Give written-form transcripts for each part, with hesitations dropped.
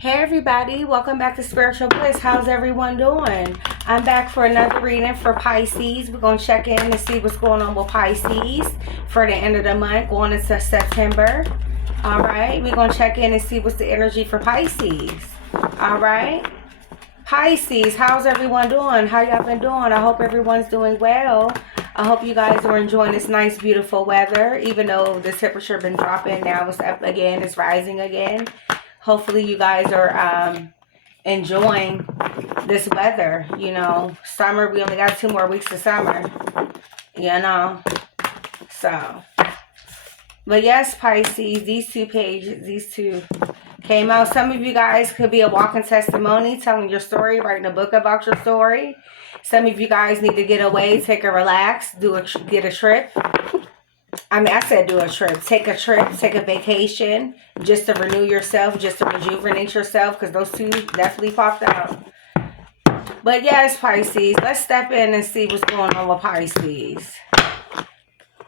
Hey everybody, welcome back to Spiritual Bliss. How's everyone doing? I'm back for another reading for Pisces. We're going to check in and see what's going on with Pisces for the end of the month, going into September. All right, we're going to check in and see what's the energy for Pisces. All right, Pisces, how's everyone doing? How y'all been doing? I hope everyone's doing well. I hope you guys are enjoying this nice, beautiful weather, even though the temperature been dropping. Now it's up again, it's rising again. Hopefully you guys are enjoying this weather. You know, summer, we only got 2 more weeks of summer, you know. So, but yes, Pisces, these two came out. Some of you guys could be a walking testimony, telling your story, writing a book about your story. Some of you guys need to get away, take a relax, get a trip. I said do a trip. Take a trip, take a vacation, just to renew yourself, just to rejuvenate yourself, because those two definitely popped out. But yes, Pisces, let's step in and see what's going on with Pisces.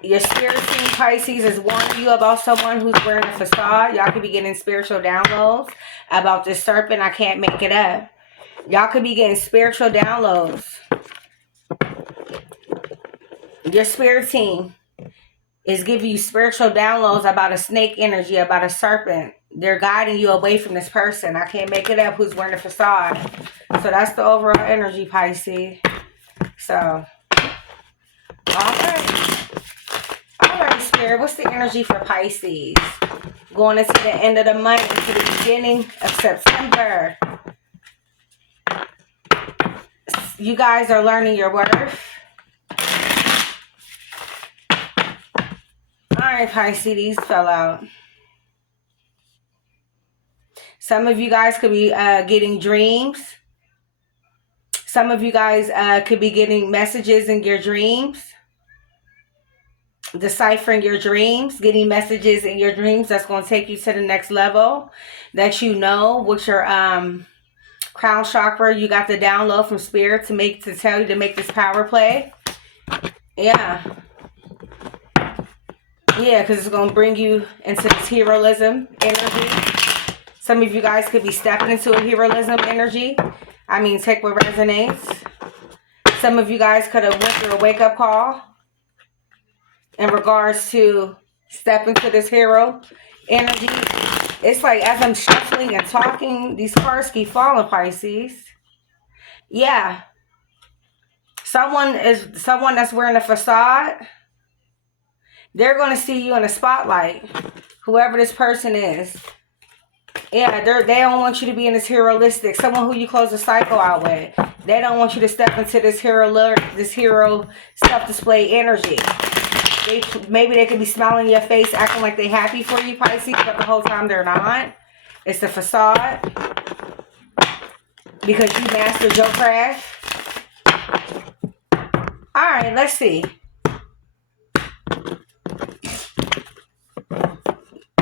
Your spirit team, Pisces, is warning you about someone who's wearing a facade. Y'all could be getting spiritual downloads about this serpent. I can't make it up. Y'all could be getting spiritual downloads. Your spirit team is giving you spiritual downloads about a snake energy, about a serpent. They're guiding you away from this person. I can't make it up who's wearing a facade. So that's the overall energy, Pisces. So, alright. Alright, Spirit, what's the energy for Pisces? Going into the end of the month, into the beginning of September. You guys are learning your worth. Alright, Pisces, these fell out. Some of you guys could be getting dreams. Some of you guys could be getting messages in your dreams. Deciphering your dreams, getting messages in your dreams that's going to take you to the next level. That you know with your crown chakra, you got the download from Spirit to tell you to make this power play. Yeah. Yeah, because it's going to bring you into this heroism energy. Some of you guys could be stepping into a heroism energy. I mean, take what resonates. Some of you guys could have went through a wake-up call in regards to step into this hero energy. It's like as I'm shuffling and talking, these cards keep falling, Pisces. Yeah. Someone that's wearing a facade. They're going to see you in a spotlight. Whoever this person is. Yeah, they don't want you to be in this heroistic. Someone who you close the cycle out with. They don't want you to step into this hero self-display energy. Maybe they could be smiling in your face, acting like they're happy for you, Pisces, but the whole time they're not. It's the facade. Because you mastered your craft. Alright, let's see.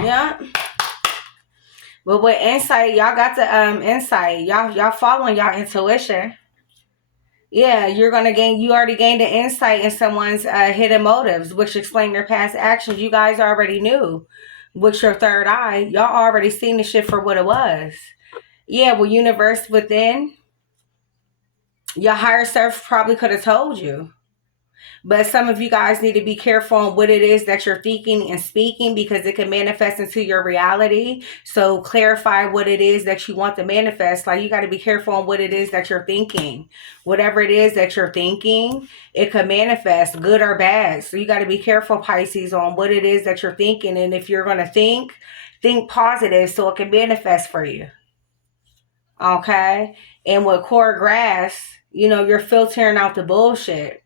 Yeah. But with insight, y'all got the insight. Y'all following y'all intuition. Yeah, you already gained the insight in someone's hidden motives, which explain their past actions. You guys already knew. With your third eye, y'all already seen the shit for what it was. Yeah, well, universe within, your higher self probably could have told you. But some of you guys need to be careful on what it is that you're thinking and speaking, because it can manifest into your reality. So clarify what it is that you want to manifest. Like, you got to be careful on what it is that you're thinking. Whatever it is that you're thinking, it could manifest good or bad. So you got to be careful, Pisces, on what it is that you're thinking. And if you're going to think positive so it can manifest for you. Okay? And with core grass, you know, you're filtering out the bullshit.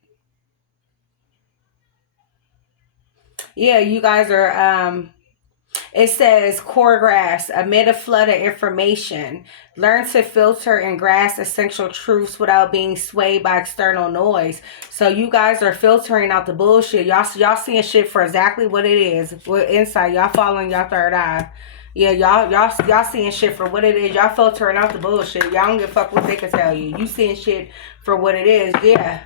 Yeah, you guys are, it says core grass, amid a flood of information. Learn to filter and grasp essential truths without being swayed by external noise. So you guys are filtering out the bullshit. Y'all seeing shit for exactly what it is. With insight, y'all following y'all third eye. Yeah, y'all seeing shit for what it is. Y'all filtering out the bullshit. Y'all don't give a fuck what they can tell you. You seeing shit for what it is. Yeah.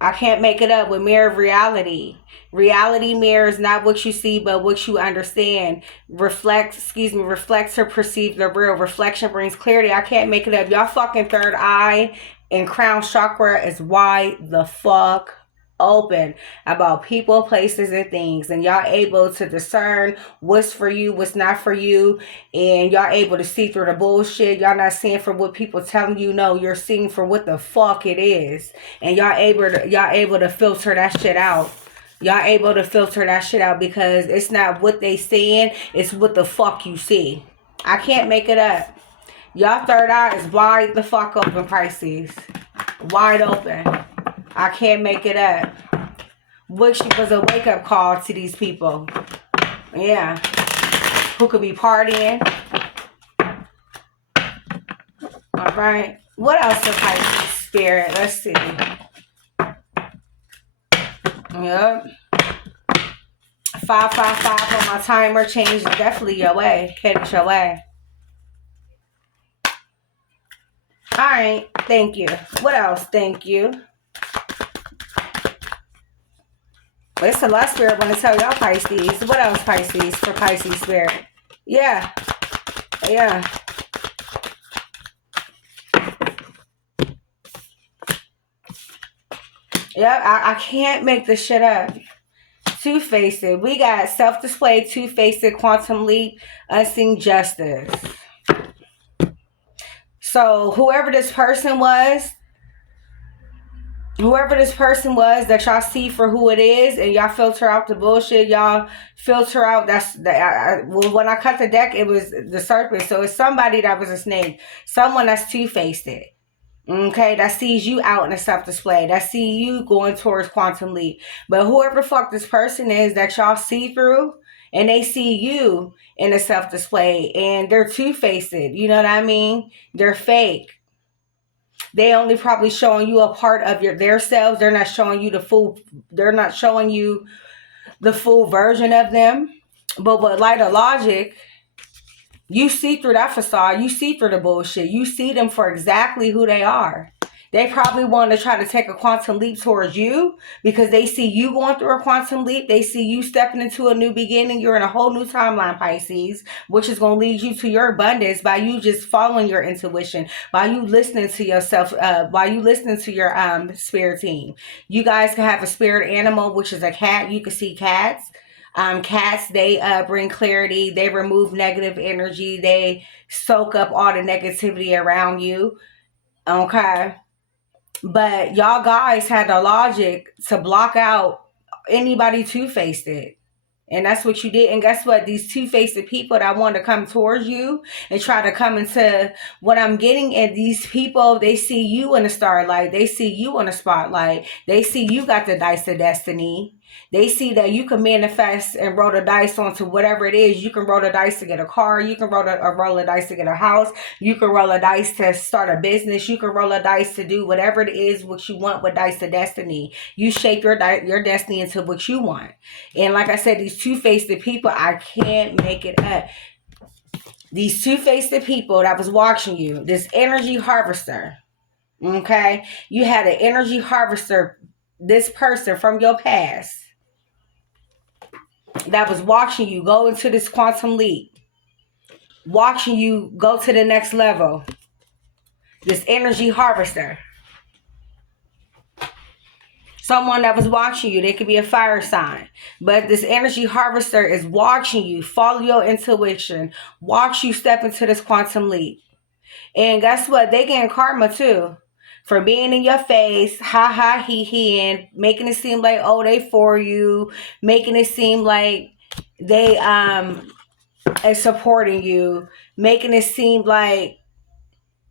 I can't make it up with mirror of reality. Reality mirrors not what you see, but what you understand. Reflects or perceives the real. Reflection brings clarity. I can't make it up. Y'all fucking third eye and crown chakra is wide the fuck open about people, places, and things. And y'all able to discern what's for you, what's not for you. And y'all able to see through the bullshit. Y'all not seeing for what people telling you. No, you're seeing for what the fuck it is. And y'all able to filter that shit out. Y'all able to filter that shit out because it's not what they saying, it's what the fuck you see. I can't make it up. Y'all third eye is wide the fuck open, Pisces. Wide open. I can't make it up. Which was a wake-up call to these people. Yeah. Who could be partying. Alright. What else for Pisces spirit? Let's see. Yep. 555 on my timer. Change definitely your way. Headed your way. Alright. Thank you. What else? Thank you. It's a lot spirit want to tell y'all Pisces. What else Pisces for Pisces spirit? Yeah. Yeah. Yep, I can't make this shit up. Two-faced. We got self-display, two-faced, quantum leap, unseen justice. So whoever this person was that y'all see for who it is, and y'all filter out the bullshit, y'all filter out, well, when I cut the deck, it was the serpent. So it's somebody that was a snake. Someone that's two-faced. Okay, that sees you out in a self-display. That see you going towards quantum leap. But whoever fuck this person is that y'all see through, and they see you in a self-display, and they're two-faced. You know what I mean? They're fake. They only probably showing you a part of their selves. They're not showing you the full. They're not showing you the full version of them. But with light of logic, you see through that facade. You see through the bullshit. You see them for exactly who they are. They probably want to try to take a quantum leap towards you because they see you going through a quantum leap. They see you stepping into a new beginning. You're in a whole new timeline, Pisces, which is going to lead you to your abundance by you just following your intuition, by you listening to yourself, by you listening to your spirit team. You guys can have a spirit animal, which is a cat. You can see cats. Cats, they bring clarity. They remove negative energy. They soak up all the negativity around you. Okay. But y'all guys had the logic to block out anybody two-faced it. And that's what you did. And guess what? These two-faced people that want to come towards you and try to come into what I'm getting at, these people, they see you in the starlight. They see you in the spotlight. They see you got the dice of destiny. They see that you can manifest and roll the dice onto whatever it is. You can roll the dice to get a car. You can roll the dice to get a house. You can roll a dice to start a business. You can roll a dice to do whatever it is what you want with dice of destiny. You shape your destiny into what you want. And like I said, these two-faced people, I can't make it up. These two-faced people that was watching you, this energy harvester, okay? You had an energy harvester, this person from your past that was watching you go into this quantum leap, watching you go to the next level. This energy harvester. Someone that was watching you. They could be a fire sign. But this energy harvester is watching you. Follow your intuition. Watch you step into this quantum leap. And guess what? They getting karma too. For being in your face, ha ha he, and making it seem like, oh, they for you, making it seem like they are supporting you, making it seem like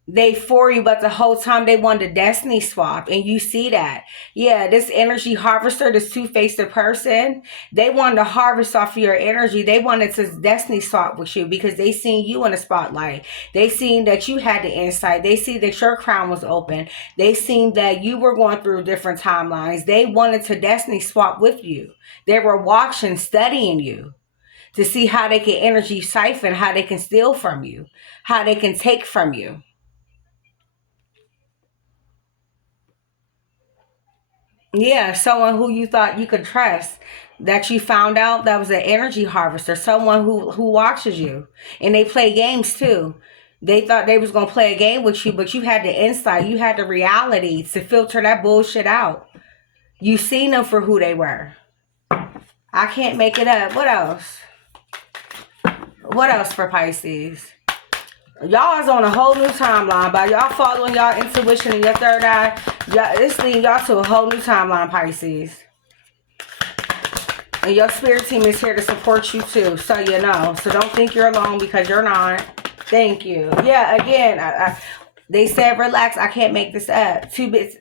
they for you, but the whole time they wanted a destiny swap. And you see that. Yeah, this energy harvester, this two-faced person, they wanted to harvest off of your energy. They wanted to destiny swap with you because they seen you in the spotlight. They seen that you had the insight. They see that your crown was open. They seen that you were going through different timelines. They wanted to destiny swap with you. They were watching, studying you to see how they can energy siphon, how they can steal from you, how they can take from you. Yeah, someone who you thought you could trust, that you found out that was an energy harvester, someone who watches you, and they play games too. They thought they was gonna play a game with you, but you had the insight, you had the reality to filter that bullshit out. You seen them for who they were. I can't make it up. What else? What else for Pisces? Y'all is on a whole new timeline. By y'all following y'all intuition and your third eye, y'all, it's leading y'all to a whole new timeline, Pisces. And your spirit team is here to support you too, so you know. So don't think you're alone, because you're not. Thank you. Yeah, again, they said relax. I can't make this up. Too busy.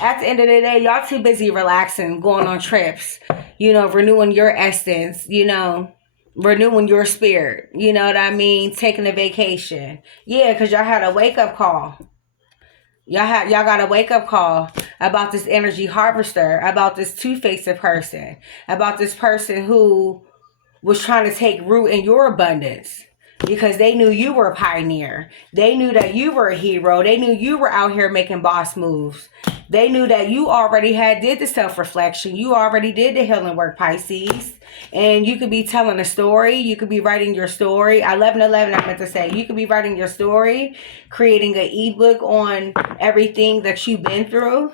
At the end of the day, y'all too busy relaxing, going on trips, you know, renewing your essence, you know, renewing your spirit. You know what I mean? Taking a vacation. Yeah, because y'all had a wake-up call. Y'all got a wake-up call about this energy harvester, about this two-faced person, about this person who was trying to take root in your abundance, because they knew you were a pioneer. They knew that you were a hero. They knew you were out here making boss moves. They knew that you already did the self-reflection. You already did the healing work, Pisces. And you could be telling a story. You could be writing your story. 1111, I meant to say. You could be writing your story, creating an ebook on everything that you've been through.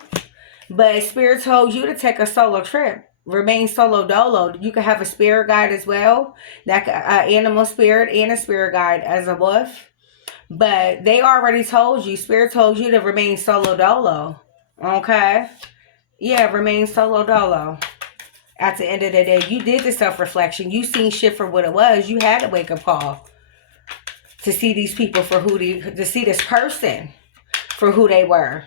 But Spirit told you to take a solo trip. Remain solo dolo. You can have a spirit guide as well. That animal spirit and a spirit guide as a wolf. But they already told you. Spirit told you to remain solo dolo. Okay? Yeah, remain solo dolo. At the end of the day, you did the self-reflection. You seen shit for what it was. You had a wake-up call to see these people for who to see this person for who they were.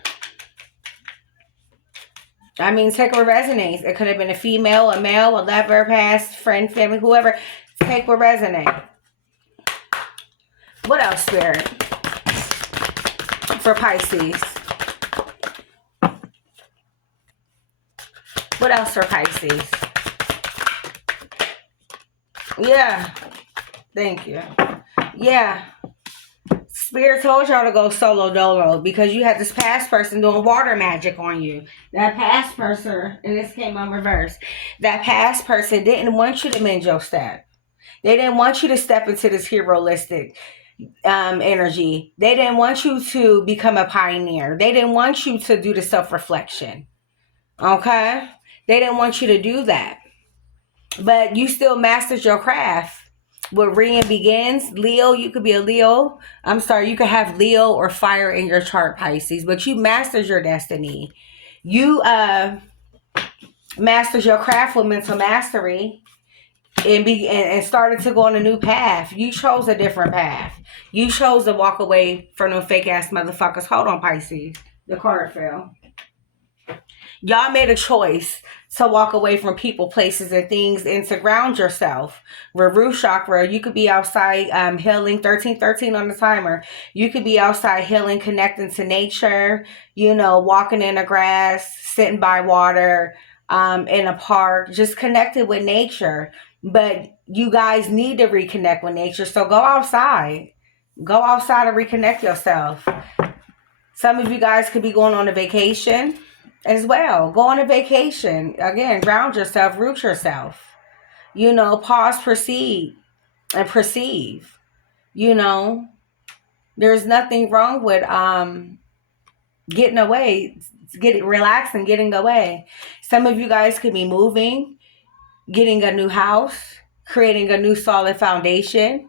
I mean, take what resonates. It could have been a female, a male, a lover, past, friend, family, whoever. Take what resonates. What else, Spirit? For Pisces. What else for Pisces? Yeah. Thank you. Yeah. Spirit told y'all to go solo dolo because you had this past person doing water magic on you. That past person, and this came on reverse, that past person didn't want you to mend your step. They didn't want you to step into this heroistic energy. They didn't want you to become a pioneer. They didn't want you to do the self-reflection. Okay? They didn't want you to do that. But you still mastered your craft. What Rian begins, Leo, you could be a Leo. I'm sorry, you could have Leo or fire in your chart, Pisces, but you mastered your destiny. You mastered your craft with mental mastery and started to go on a new path. You chose a different path. You chose to walk away from them fake ass motherfuckers. Hold on, Pisces. The card fell. Y'all made a choice to walk away from people, places, and things and to ground yourself. With root chakra, you could be outside healing, 1313 on the timer. You could be outside healing, connecting to nature, you know, walking in the grass, sitting by water, in a park, just connected with nature. But you guys need to reconnect with nature. So go outside. Go outside and reconnect yourself. Some of you guys could be going on a vacation as well. Go on a vacation. Again, ground yourself, root yourself. You know, pause, proceed, and perceive. You know, there's nothing wrong with getting away, relaxing, getting away. Some of you guys could be moving, getting a new house, creating a new solid foundation.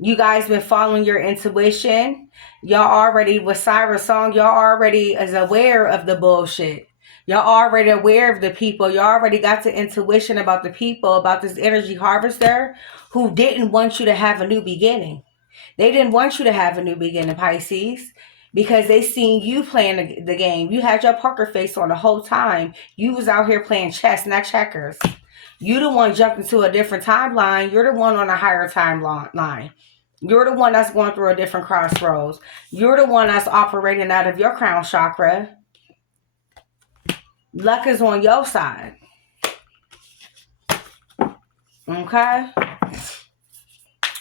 You guys been following your intuition. Y'all already, with Cyrus' song, y'all already is aware of the bullshit. Y'all already aware of the people. Y'all already got the intuition about the people, about this energy harvester who didn't want you to have a new beginning. They didn't want you to have a new beginning, Pisces, because they seen you playing the game. You had your poker face on the whole time. You was out here playing chess, not checkers. You the one jumped into a different timeline. You're the one on a higher timeline. You're the one that's going through a different crossroads. You're the one that's operating out of your crown chakra. Luck is on your side. Okay?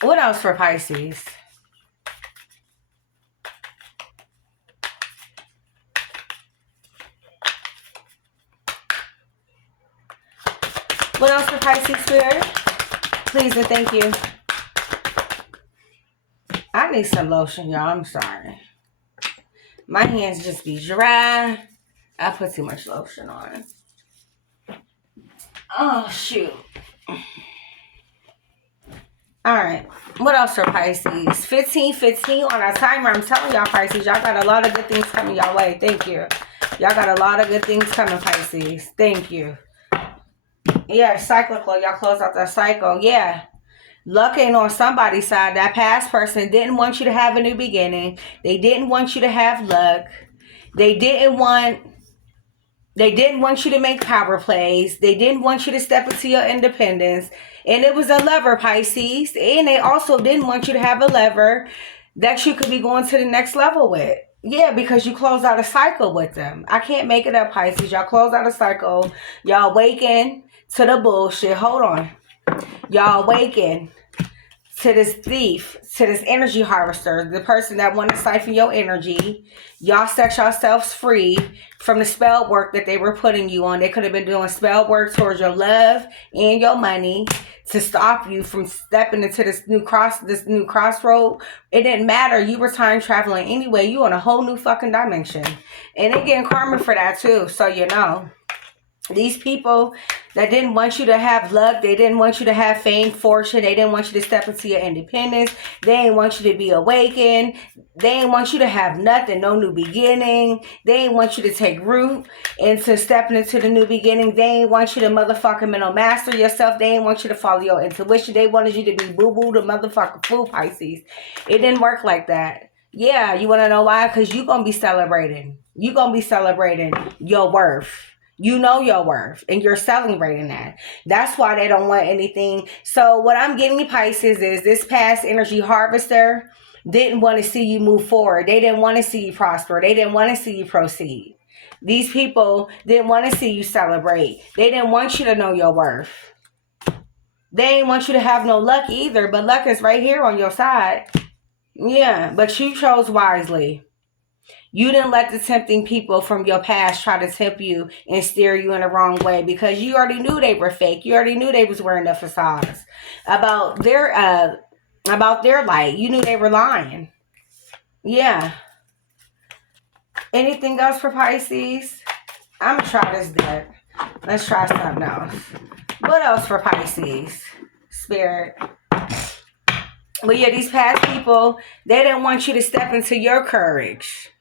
What else for Pisces? What else for Pisces Spirit? Please and thank you. I need some lotion, y'all. I'm sorry. My hands just be dry. I put too much lotion on. Oh, shoot. All right. What else for Pisces? 15:15 on our timer. I'm telling y'all, Pisces, y'all got a lot of good things coming your way. Thank you. Y'all got a lot of good things coming, Pisces. Thank you. Yeah, cyclical. Y'all close out that cycle. Yeah. Luck ain't on somebody's side. That past person didn't want you to have a new beginning. They didn't want you to have luck. They didn't want you to make power plays. They didn't want you to step into your independence. And it was a lover, Pisces. And they also didn't want you to have a lover that you could be going to the next level with. Yeah, because you closed out a cycle with them. I can't make it up, Pisces. Y'all closed out a cycle. Y'all awaken to the bullshit. Hold on. Y'all awaken to this thief, to this energy harvester, the person that want to siphon your energy. Y'all set yourselves free from the spell work that they were putting you on. They could have been doing spell work towards your love and your money to stop you from stepping into this new crossroad. It didn't matter. You were time traveling anyway. You on a whole new fucking dimension. And they getting karma for that too, so you know. These people that didn't want you to have luck, they didn't want you to have fame, fortune, they didn't want you to step into your independence, they didn't want you to be awakened, they didn't want you to have nothing, no new beginning, they didn't want you to take root into stepping into the new beginning, they didn't want you to motherfucking mental master yourself, they didn't want you to follow your intuition, they wanted you to be boo-boo the motherfucking fool, Pisces. It didn't work like that. Yeah, you want to know why? Because you're going to be celebrating. You're going to be celebrating your worth. You know your worth and you're celebrating that. That's why they don't want anything. So what I'm getting, Pisces, is this past energy harvester didn't want to see you move forward. They didn't want to see you prosper. They didn't want to see you proceed. These people didn't want to see you celebrate. They didn't want you to know your worth. They didn't want you to have no luck either, but luck is right here on your side. Yeah, but you chose wisely. You didn't let the tempting people from your past try to tempt you and steer you in the wrong way because you already knew they were fake. You already knew they was wearing the facades about their light. You knew they were lying. Yeah. Anything else for Pisces? I'm gonna try this deck. Let's try something else. What else for Pisces? Spirit. But yeah, these past people, they didn't want you to step into your courage.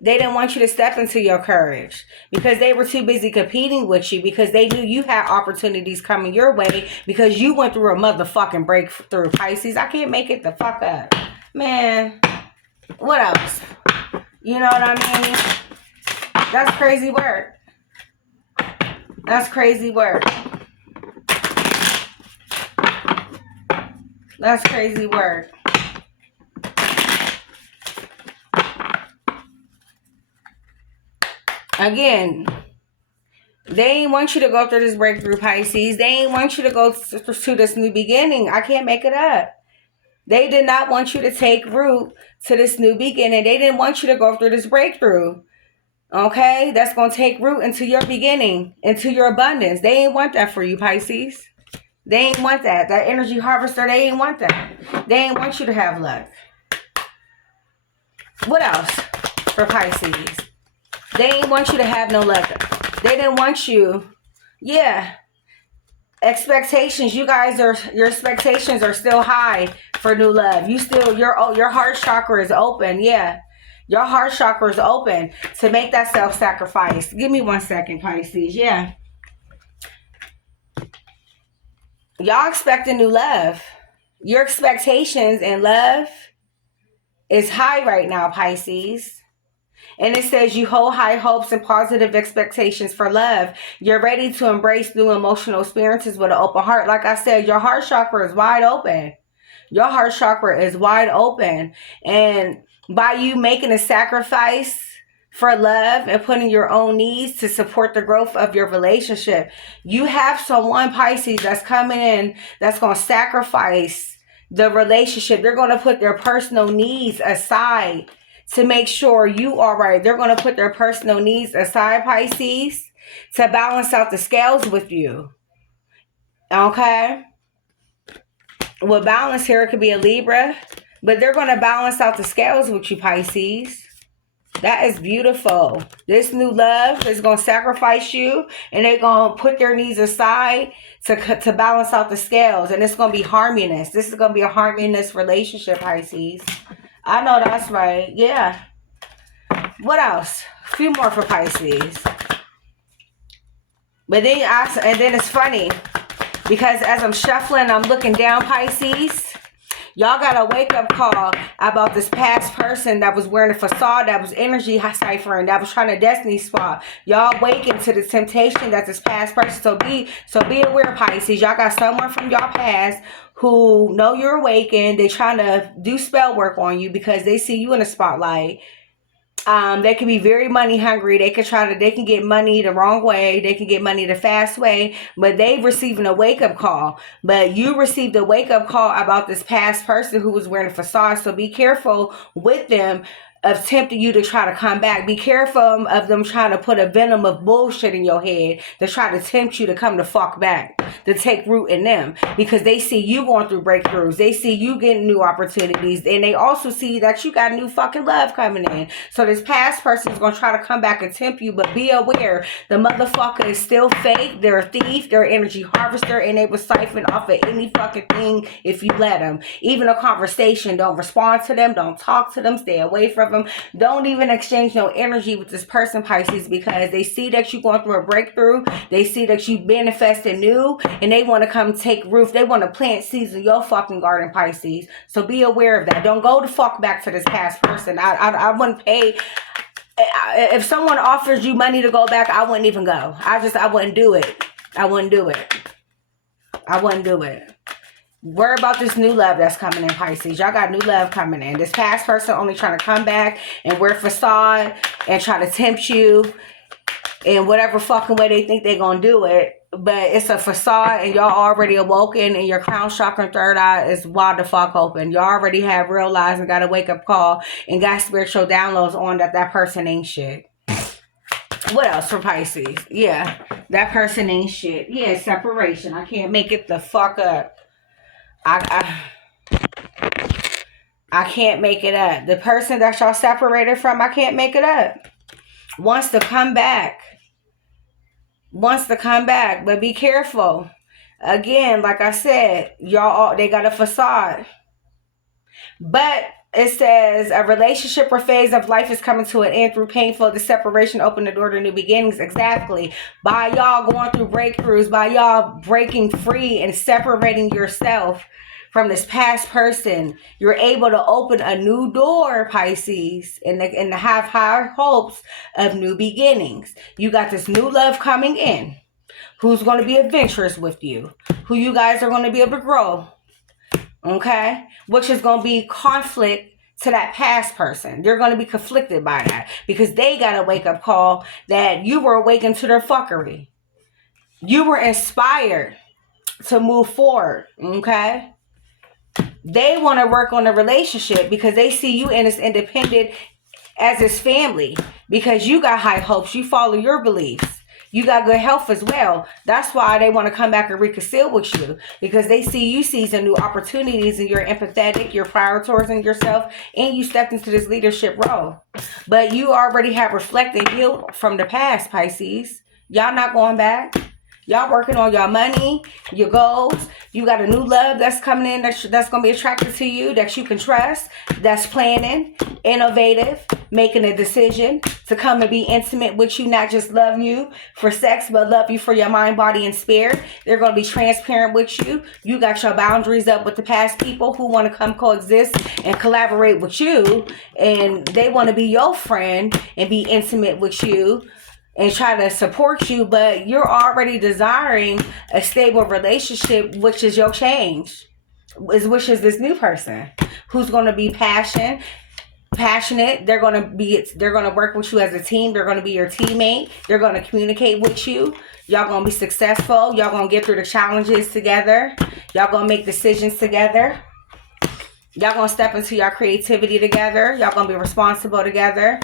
They didn't want you to step into your courage because they were too busy competing with you because they knew you had opportunities coming your way because you went through a motherfucking breakthrough, Pisces. I can't make it the fuck up. Man, what else? You know what I mean? That's crazy work. That's crazy work. That's crazy work. Again, they ain't want you to go through this breakthrough, Pisces. They ain't want you to go to this new beginning. I can't make it up. They did not want you to take root to this new beginning. They didn't want you to go through this breakthrough. Okay? That's going to take root into your beginning, into your abundance. They ain't want that for you, Pisces. They ain't want that. That energy harvester, they ain't want that. They ain't want you to have luck. What else for Pisces? They didn't want you to have no luck. They didn't want you. Yeah. Expectations. You guys your expectations are still high for new love. You still, your heart chakra is open. Yeah. Your heart chakra is open to make that self-sacrifice. Give me 1 second, Pisces. Yeah. Y'all expecting new love. Your expectations and love is high right now, Pisces. And it says you hold high hopes and positive expectations for love. You're ready to embrace new emotional experiences with an open heart. Like I said, your heart chakra is wide open. Your heart chakra is wide open. And by you making a sacrifice for love and putting your own needs to support the growth of your relationship, you have someone, Pisces, that's coming in that's going to sacrifice the relationship. They're going to put their personal needs aside to make sure you are right. They're going to put their personal needs aside, Pisces, to balance out the scales with you. Okay? With balance here, it could be a Libra. But they're going to balance out the scales with you, Pisces. That is beautiful. This new love is going to sacrifice you, and they're going to put their needs aside to balance out the scales. And it's going to be harmonious. This is going to be a harmonious relationship, Pisces. I know that's right. Yeah. What else? A few more for Pisces. But then it's funny because as I'm shuffling, I'm looking down, Pisces. Y'all got a wake-up call about this past person that was wearing a facade, that was energy ciphering, that was trying to destiny swap. Y'all awaken to the temptation that this past person. So be aware, Pisces. Y'all got someone from y'all past who know you're awakened. They trying to do spell work on you because they see you in the spotlight. They can be very money hungry. They can get money the wrong way. They can get money the fast way, but they receiving a wake up call. But you received a wake up call about this past person who was wearing a facade. So be careful with them of tempting you to try to come back. Be careful of them trying to put a venom of bullshit in your head to try to tempt you to come the fuck back, to take root in them, because they see you going through breakthroughs. They see you getting new opportunities, and they also see that you got new fucking love coming in. So this past person is going to try to come back and tempt you, but be aware, the motherfucker is still fake. They're a thief. They're an energy harvester, and they will siphon off of any fucking thing if you let them. Even a conversation, don't respond to them. Don't talk to them. Stay away from them. Don't even exchange no energy with this person, Pisces, because they see that you're going through a breakthrough. They see that you manifested new, and they want to come take root. They want to plant seeds in your fucking garden, Pisces. So be aware of that. Don't go the fuck back to this past person. I wouldn't pay. If someone offers you money to go back, I wouldn't even go. I wouldn't do it. I wouldn't do it. I wouldn't do it. Worry about this new love that's coming in, Pisces. Y'all got new love coming in. This past person only trying to come back and wear facade and try to tempt you in whatever fucking way they think they're going to do it. But it's a facade, and y'all already awoken, and your crown chakra and third eye is wide the fuck open. Y'all already have realized and got a wake-up call and got spiritual downloads on that person ain't shit. What else for Pisces? Yeah, that person ain't shit. Yeah, separation. I can't make it the fuck up. I can't make it up. The person that y'all separated from, I can't make it up. Wants to come back. But be careful. Again, like I said, they got a facade. But it says a relationship or phase of life is coming to an end through painful. The separation opened the door to new beginnings. Exactly. By y'all going through breakthroughs, by y'all breaking free and separating yourself from this past person, you're able to open a new door, Pisces, and to have higher hopes of new beginnings. You got this new love coming in, who's going to be adventurous with you, who you guys are going to be able to grow. Okay? Which is going to be conflict to that past person. They're going to be conflicted by that because they got a wake-up call that you were awakened to their fuckery. You were inspired to move forward. Okay? They want to work on a relationship because they see you in as independent as his family, because you got high hopes. You follow your beliefs. You got good health as well. That's why they want to come back and reconcile with you, because they see you seizing new opportunities and you're empathetic, you're prioritizing yourself, and you stepped into this leadership role. But you already have reflected, healed from the past, Pisces. Y'all not going back. Y'all working on your money, your goals. You got a new love that's coming in that's going to be attracted to you, that you can trust, that's planning, innovative, making a decision to come and be intimate with you, not just love you for sex, but love you for your mind, body, and spirit. They're going to be transparent with you. You got your boundaries up with the past people who want to come coexist and collaborate with you, and they want to be your friend and be intimate with you and try to support you, but you're already desiring a stable relationship, which is your change, which is this new person who's going to be passionate. They're going to work with you as a team. They're going to be your teammate. They're going to communicate with you. Y'all going to be successful. Y'all going to get through the challenges together. Y'all going to make decisions together. Y'all going to step into your creativity together. Y'all going to be responsible together.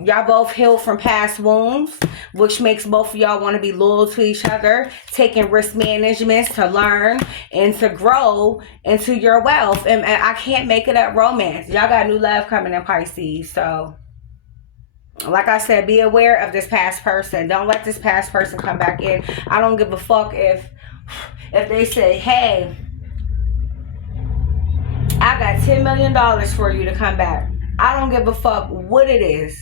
Y'all both healed from past wounds, which makes both of y'all want to be loyal to each other, taking risk managements to learn and to grow into your wealth. And I can't make it up romance. Y'all got new love coming in, Pisces. So, like I said, be aware of this past person. Don't let this past person come back in. I don't give a fuck if they say, hey, I got $10 million for you to come back. I don't give a fuck what it is.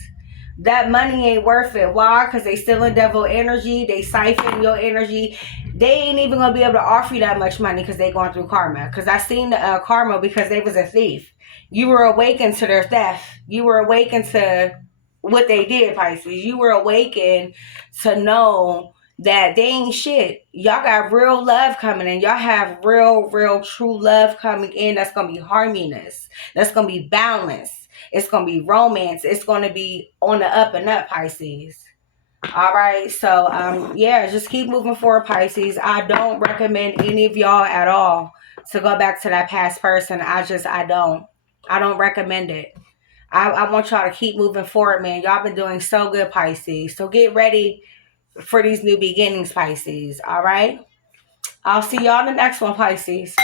That money ain't worth it. Why? Because they still in devil energy. They siphon your energy. They ain't even going to be able to offer you that much money because they going through karma. Because I seen the karma because they was a thief. You were awakened to their theft. You were awakened to what they did, Pisces. You were awakened to know that they ain't shit. Y'all got real love coming in. Y'all have real, true love coming in. That's going to be harmonious. That's going to be balanced. It's going to be romance. It's going to be on the up and up, Pisces. All right. So, yeah, just keep moving forward, Pisces. I don't recommend any of y'all at all to go back to that past person. I don't recommend it. I want y'all to keep moving forward, man. Y'all been doing so good, Pisces. So get ready for these new beginnings, Pisces. All right. I'll see y'all in the next one, Pisces.